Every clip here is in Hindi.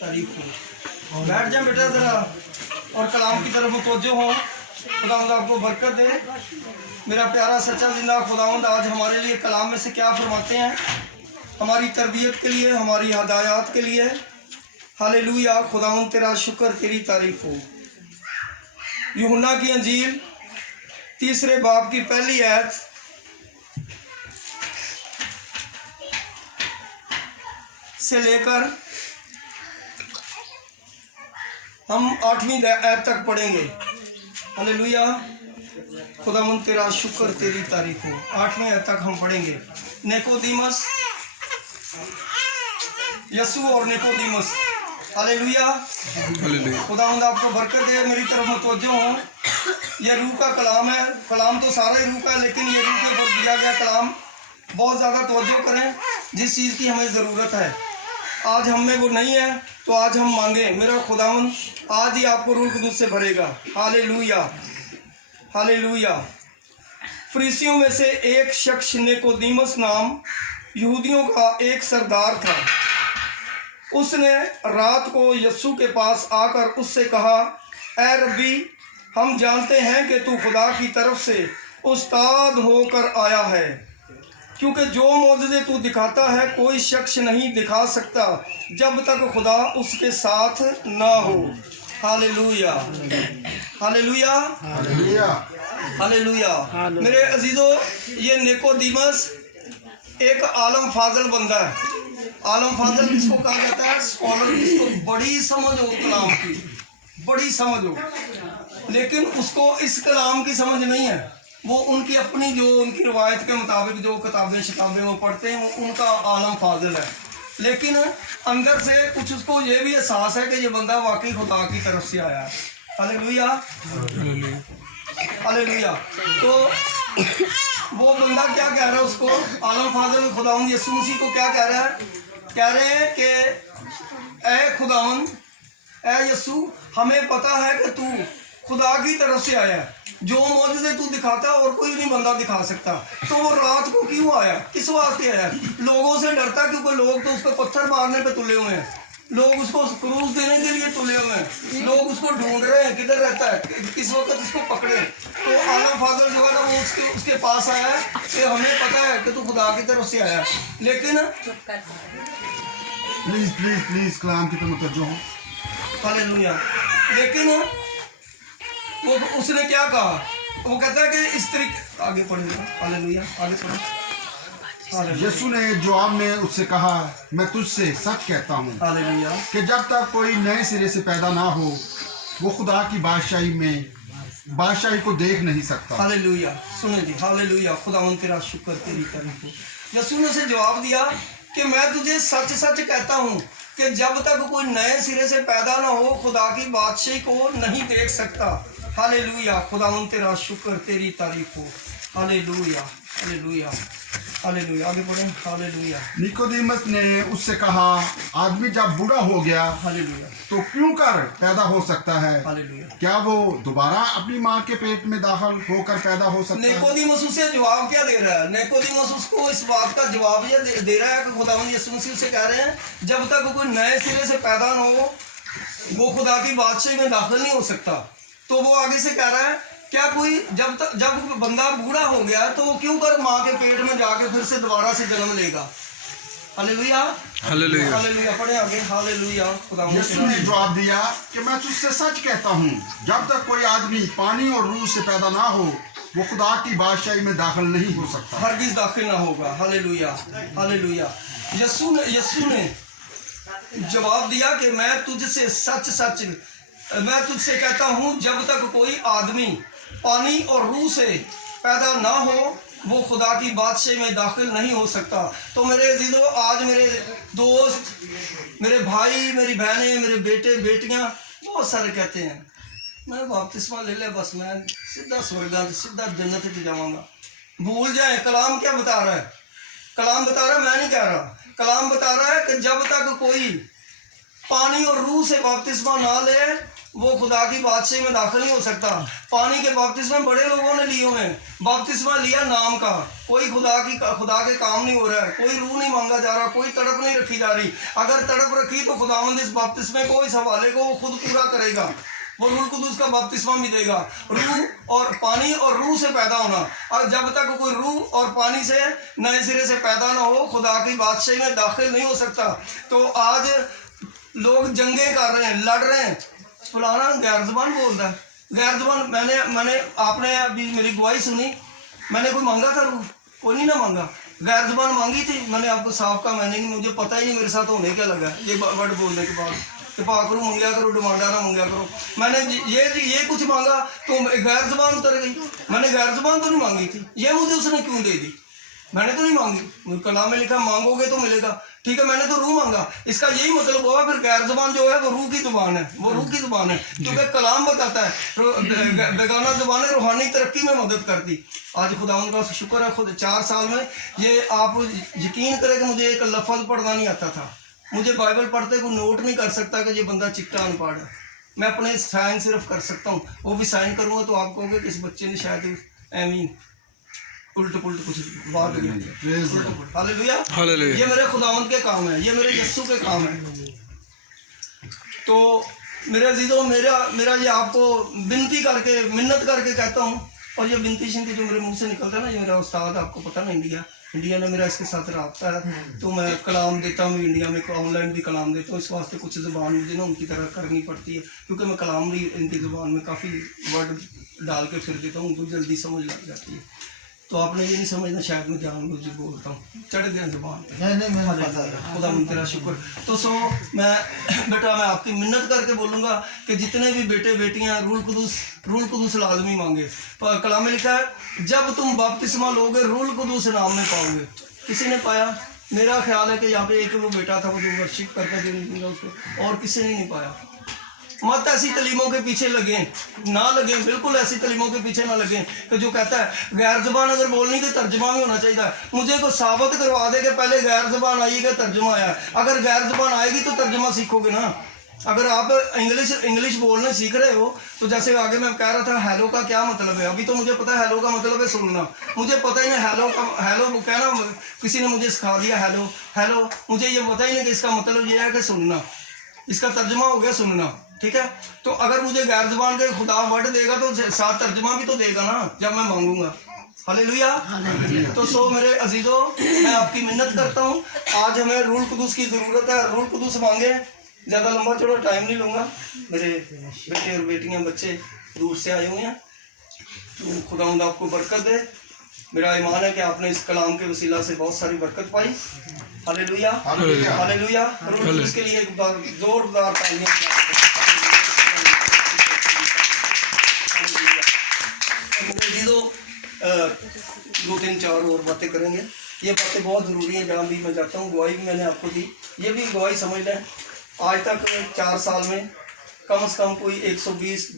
तारीफ हो। बैठ जाए बेटा ज़रा और कलाम की तरफ मुतवज्जो हो। खुदावंद आपको बरकत दे। मेरा प्यारा सच्चा जिंदा खुदावंद आज हमारे लिए कलाम में से क्या फरमाते हैं, हमारी तरबियत के लिए, हमारी हदायत के लिए। हालेलुया। खुदावंद तेरा शुक्र, तेरी तारीफ हो। यूहन्ना की अंजील 3 बाब की पहली आयत से लेकर हम 8वीं आयत तक पढ़ेंगे। हालेलुया। खुदावंद तेरा शुक्र, तेरी तारीफ हो। 8वीं आयत तक हम पढ़ेंगे। निकोदेमस, यसू और निकोदेमस। हालेलुया। खुदावंद आपको बरकत दे। मेरी तरफ मुतवज्जो हो। ये रूह का कलाम है। कलाम तो सारा ही रूह का है, लेकिन ये रूह के ऊपर दिया गया कलाम बहुत ज़्यादा तवज्जो करें। जिस चीज़ की हमें ज़रूरत है आज हम में वो नहीं है, तो आज हम मांगे। मेरा खुदावंद आज ही आपको रूह कुदूस से भरेगा। Hallelujah, hallelujah. फरीसियों में से एक शख्स निकोदेमस नाम यहूदियों का एक सरदार था। उसने रात को यीशु के पास आकर उससे कहा, ऐ रब्बी, हम जानते हैं कि तू खुदा की तरफ से उस्ताद होकर आया है, क्योंकि जो मौजज़े तू दिखाता है कोई शख्स नहीं दिखा सकता जब तक खुदा उसके साथ ना हो। Hallelujah, hallelujah, hallelujah. मेरे अजीज़ों, ये निकोदेमस एक आलम फाजल बंदा है। आलम फाजल किसको कहा जाता है? स्कॉलर, जिसको बड़ी समझ हो कलाम की, बड़ी समझ हो, लेकिन उसको इस कलाम की समझ नहीं है। वो उनकी अपनी जो उनकी रवायत के मुताबिक जो किताबें शिताबें वो पढ़ते हैं, वो उनका आलम फाजिल है, लेकिन अंदर से कुछ उसको ये भी एहसास है कि ये बंदा वाकई खुदा की तरफ से आया है। Hallelujah, hallelujah. तो वो बंदा क्या कह रहा है? उसको आलम फाजिल खुदावंद यीशु मसीह को क्या कह रहा है? कह रहे हैं कि ऐ खुदावंद, ऐ यीशु, हमें पता है कि तू खुदा की तरफ से आया है। जो मौजज़े तू दिखाता और कोई नहीं बंदा दिखा सकता। तो वो रात को क्यों आया? किस वास्ते आया? लोगों से डरता, क्योंकि लोग तो उसको पत्थर मारने पे तुले हुए हैं, लोग उसको क्रूस देने के लिए तुले हुए हैं, लोग उसको ढूंढ रहे हैं किधर रहता है, किस वक्त उसको पकड़े। तो आला फादर जो है ना, वो उसके पास आया है कि हमें पता है कि तू खुदा की तरफ से आया। लेकिन प्लीज प्लीज प्लीज कलाम की तरफ मुतवज्जो हो। हालेलुया। लेकिन वो उसने क्या कहा? वो कहता है कि इस तरीके, आगे पढ़िए। हालेलुया, आगे पढ़ो। यीशु ने जवाब में उससे कहा, मैं तुझसे सच कहता हूँ हालेलुया कि जब तक कोई नए सिरे से पैदा ना हो वो खुदा की बादशाही को देख नहीं सकता। हालेलुया। सुने जी, हालेलुया। खुदावंद तेरा शुक्र, तेरी तारीफ हो। यीशु ने उसे जवाब दिया कि मैं तुझे सच सच कहता हूँ कि जब तक कोई नए सिरे से पैदा ना हो खुदा की बादशाही को नहीं देख सकता। हालेलुया। खुदावंद तेरा शुक्र, तेरी तारीफ हो। Hallelujah, hallelujah, hallelujah. आगे पढ़ें। हालेलुया। निकोदेमस ने उससे कहा, आदमी जब बूढ़ा हो गया हालेलुया तो क्यों कर पैदा हो सकता है? हालेलुया। क्या वो दोबारा अपनी माँ के पेट में दाखिल होकर पैदा हो सकता है? निकोदेमस उसे जवाब क्या दे रहा है? निकोदेमस उसको इस बात का जवाब ये दे रहा है कि खुदावंद यीशु मसीह से कह रहे हैं जब तक कोई नए सिरे से पैदा ना हो वो खुदा की बादशाही में दाखिल नहीं हो सकता। तो वो आगे से कह रहा है, क्या कोई जब बंदा बूढ़ा हो गया तो वो क्यों कर माँ के पेट में जाके फिर से दोबारा से जन्म लेगा? Hallelujah, hallelujah, hallelujah. पढ़े आगे। हालेलुया। यीशु ने जवाब दिया कि मैं तुझसे सच कहता हूँ, जब तक कोई आदमी पानी और रूह से पैदा ना हो वो खुदा की बादशाही में दाखिल नहीं हो सकता। हरगिज़ दाखिल ना होगा। Hallelujah, hallelujah. यीशु ने जवाब दिया कि मैं तुझसे सच मैं तुझसे कहता हूँ जब तक कोई आदमी पानी और रूह से पैदा ना हो वो खुदा की बादशाही में दाखिल नहीं हो सकता। तो मेरे अजीजों, आज मेरे दोस्त, मेरे भाई, मेरी बहनें, मेरे बेटे बेटियां बहुत सारे कहते हैं मैं बपतिस्मा ले ले, बस मैं सीधा स्वर्ग, सीधा जन्नत में जाऊँगा। भूल जाए कलाम क्या बता रहा है? कलाम बता रहा है, मैं नहीं कह रहा, कलाम बता रहा है कि जब तक कोई पानी और रूह से बपतिस्मा ना ले वो खुदा की बादशाही में दाखिल नहीं हो सकता। पानी के बपतिस्मा बड़े लोगों ने लिए हुए हैं, बपतिस्मा लिया नाम का, कोई खुदा के काम नहीं हो रहा है, कोई रूह नहीं मांगा जा रहा, कोई तड़प नहीं रखी जा रही। अगर तड़प रखी तो खुदावंद इस बपतिस्मे को, इस हवाले को वो खुद पूरा करेगा, वो रूह कुदूस का बपतिस्मा भी देगा। रूह और पानी और रूह से पैदा होना, और जब तक कोई रूह और पानी से नए सिरे से पैदा ना हो खुदा की बादशाही में दाखिल नहीं हो सकता। तो आज लोग जंगें कर रहे हैं, लड़ रहे हैं, फलाना गैर ज़बान बोलता है, गैर ज़बान। मैंने आपने अभी मेरी गवाही सुनी, मैंने कोई मांगा था रूह? कोई नहीं ना मांगा। गैर ज़बान मांगी थी मैंने आपको साफ का, मैंने नहीं, मुझे पता ही नहीं मेरे साथ होने क्या लगा ये वर्ड बोलने के बाद। पा करो मंगया करो, डिमांडा ना मंगया करो। मैंने ये कुछ मांगा तो गैर ज़बान उतर गई। मैंने गैर ज़बान तो नहीं मांगी थी, ये मुझे उसने क्यों दे दी? मैंने तो नहीं मांगी। कलाम में लिखा मांगोगे तो मिलेगा, ठीक है, मैंने तो रूह मांगा। इसका यही मतलब हुआ फिर गैर ज़बान जो है वो रूह की ज़बान है, वो रूह की ज़बान है, क्योंकि कलाम बताता है बेगाना ज़बान रूहानी तरक्की में मदद करती। आज खुदा उनका शुक्र है, खुद 4 साल में ये आप यकीन करें कि मुझे एक लफ्ज़ पढ़ना नहीं आता था। मुझे बाइबल पढ़ते को नोट नहीं कर सकता कि ये बंदा चिट्टा अनपढ़ है। मैं अपने साइन सिर्फ कर सकता हूँ, वो भी साइन करूँगा तो आप कहोगे कि इस बच्चे ने शायद एवं उल्ट पुल्ट कुछ बात किया। हालेलुया, ये मेरे खुदावंद के काम है, ये मेरे यस्सु के काम है। तो मेरे अजीजों, मेरा ये आपको विनती करके मिन्नत करके कहता हूँ, और ये विनती शिनती जो मेरे मुंह से निकलता है ना, ये मेरा उस्ताद आपको पता ना इंडिया ने मेरा इसके साथ रब्ता है। तो मैं कलाम देता हूँ इंडिया में, ऑनलाइन भी कलाम देता हूँ। इस वास्ते कुछ ज़बान मुझे ना उनकी तरह करनी पड़ती है, क्योंकि मैं कलाम भी इनकी ज़बान में काफ़ी वर्ड डाल के फिर देता हूँ, तो जल्दी समझ लग जाती है। तो आपने ये नहीं समझना शायद मैं जानबूझ बोलता हूँ, चढ़ गया ज़बान। नहीं, खुदा तेरा शुक्र। तो मैं आपकी मिन्नत करके बोलूँगा कि जितने भी बेटे बेटियाँ रूल कुदूस लाजमी मांगे। कलाम में लिखा है जब तुम बपतिस्मा लोगे रूल कुदूस नाम में पाओगे। किसी ने पाया? मेरा ख्याल है कि यहाँ पे एक वो बेटा था वो जो वर्शिप करता था उसको, और किसी ने नहीं पाया। मत ऐसी तलीमों के पीछे लगे ना लगे, बिल्कुल ऐसी तलीमों के पीछे ना लगे कि जो कहता है गैर ज़बान अगर बोलनी तो तर्जमा भी होना चाहिए। मुझे को साबित करवा दे कि पहले गैर ज़बान आई कि तर्जमा आया। अगर गैर ज़बान आएगी तो तर्जमा सीखोगे ना। अगर आप इंग्लिश बोलना सीख रहे हो तो जैसे आगे मैं कह रहा था हेलो का क्या मतलब है, अभी तो मुझे पता है हेलो का मतलब है सुनना। मुझे पता ही नहीं हेलो कहना, किसी ने मुझे सिखा दिया हेलो, मुझे ये पता ही नहीं कि इसका मतलब ये है कि सुनना, इसका तर्जमा हो गया सुनना, ठीक है। तो अगर मुझे गैर ज़बान के खुदा वर्ड देगा तो साथ तर्जमा भी तो देगा ना जब मैं मांगूंगा। हालेलुया। तो मेरे अजीजों, मैं आपकी मिन्नत करता हूँ, आज हमें रूल कुदूस की ज़रूरत है। रूल कुदूस मांगे, ज़्यादा लंबा चौड़ा टाइम नहीं लूँगा। मेरे बेटे और बेटियाँ बच्चे दूर से आए हुए हैं, तो खुदावंद आपको बरकत दे। मेरा ईमान है कि आपने इस कलाम के वसीला से बहुत सारी बरकत पाई। Hallelujah, hallelujah. उसके लिए एक बार जोरदार तालियां। दो तीन चार और बातें करेंगे। ये बातें बहुत ज़रूरी हैं। जहाँ भी मैं जाता हूँ, गवाही भी मैंने आपको दी, ये भी गवाही समझ लें। आज तक 4 साल में कम से कम कोई 120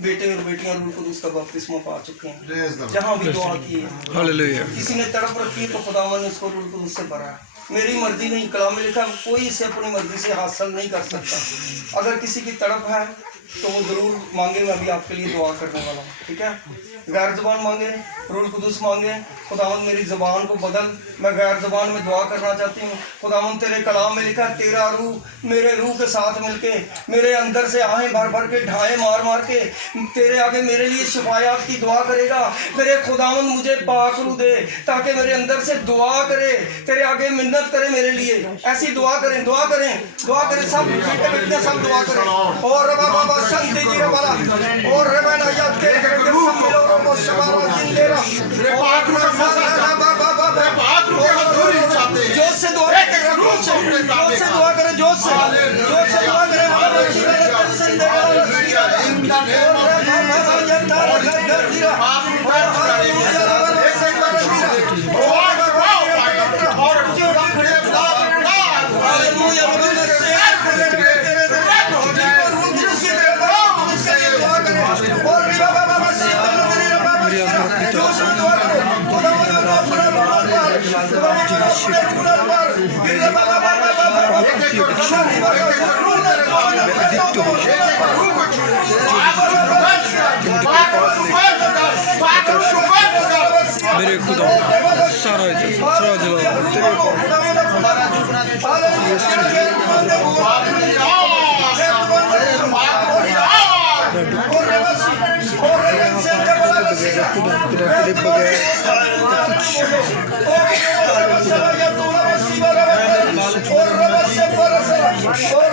बेटे और बेटियां रूल कुदूस का बपतिस्मा पा चुके हैं, जहाँ भी दुआ की है। किसी ने तड़प रखी है तो खुदावन ने उसको रूल कुदूस से भरा है। मेरी मर्जी नहीं, कलाम में लिखा कोई इसे अपनी मर्जी से हासिल नहीं कर सकता। अगर किसी की तड़प है तो वो ज़रूर मांगे, मैं अभी आपके लिए दुआ करने वाला हूँ, ठीक है। गैर ज़बान मांगे, रूल कुदूस मांगे। खुदावन मेरी ज़बान को बदल, मैं गैर ज़बान में दुआ करना चाहती हूँ। खुदावन तेरे कलाम में लिखा तेरा रूह मेरे रूह के साथ मिलके मेरे अंदर से आहें भर भर के ढाएँ मार मार के तेरे आगे मेरे लिए शफायात की दुआ करेगा। मेरे खुदावन मुझे पाक रूह दे ताकि मेरे अंदर से दुआ करे, तेरे आगे मिन्नत करे मेरे लिए। ऐसी दुआ करें सब बेटे बेटियां सब दुआ करें। और रबा बाबा संते जी रबाला और रबा नायात के सब लोगों को सवार जिंदेरा जोश से दुआ करें, जोश से दुआ करें, जोश से दुआ करें। मेरे खुदा सारा जलाल तेरे और